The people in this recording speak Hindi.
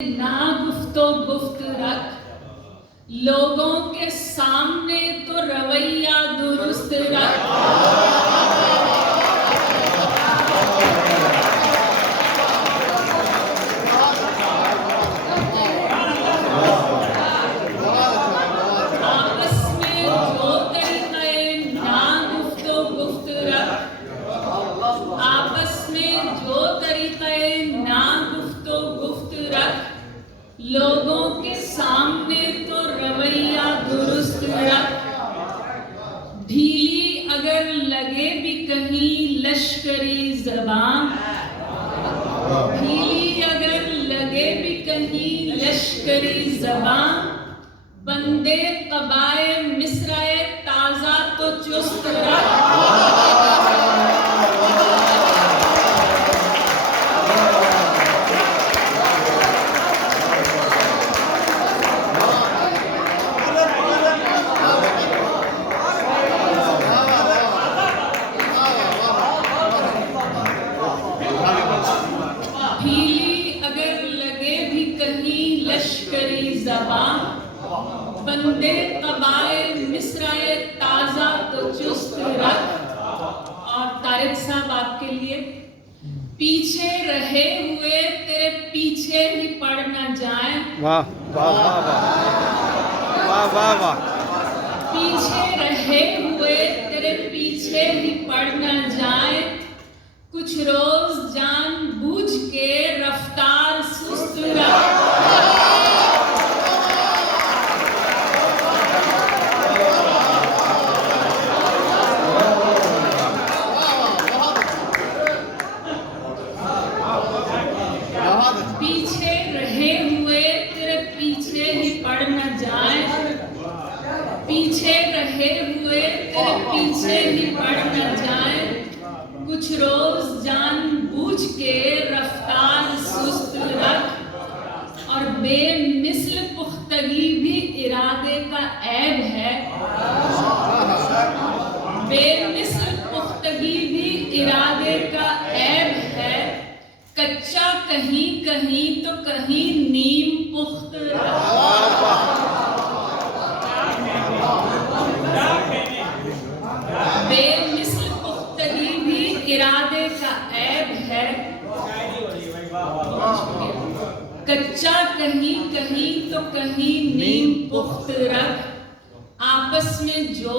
ना गुफ्तो गुफ्त रख, लोगों के सामने तो रवैया दुरुस्त रख। आपस में जो तरीक़े ना गुफ्तो गुफ्त रख, आपस में जो तरीक़े ना गुफ्तो गुफ्त रख, लोगों के सामने तो रवैया दुरुस्त रख। ढीली अगर लगे भी कहीं लश्करी ज़बान, ढीली अगर लगे भी कहीं लश्करी ज़बान, बंदे क़बाए मिस्राए ताज़ा तो चुस्त रख। ढीली अगर लगे भी कहीं लश्करी ज़बान, बंदे क़बाए मिस्राए ताज़ा तो चुस्त रख। और तारिक साहब आपके लिए, पीछे रहे हुए तेरे पीछे ही पड़ न जाए। वाह वाह वाह वाह वाह वाह वाह। पीछे रहे हुए तेरे पीछे ही पड़ न जाए, कुछ रोज जान बूझ के रफ्तार सुस्त रख। पीछे रहे हुए तेरे पीछे ही पड़ न जाए, पीछे रहे हुए तेरे पीछे ही पड़ न जाए, कुछ रोज जान बूझ के रफ्तार सुस्त रख। और बेमिसल पुख्तगी भी इरादे का ऐब है, बेमिसल पुख्तगी भी इरादे का ऐब है। कच्चा कहीं कहीं तो कहीं नीम पुख्त रख। बेमिसल पुख्तगी भी इरादे का ऐब है, कच्चा कहीं कहीं तो कहीं नीम पुख्त रख। आपस में जो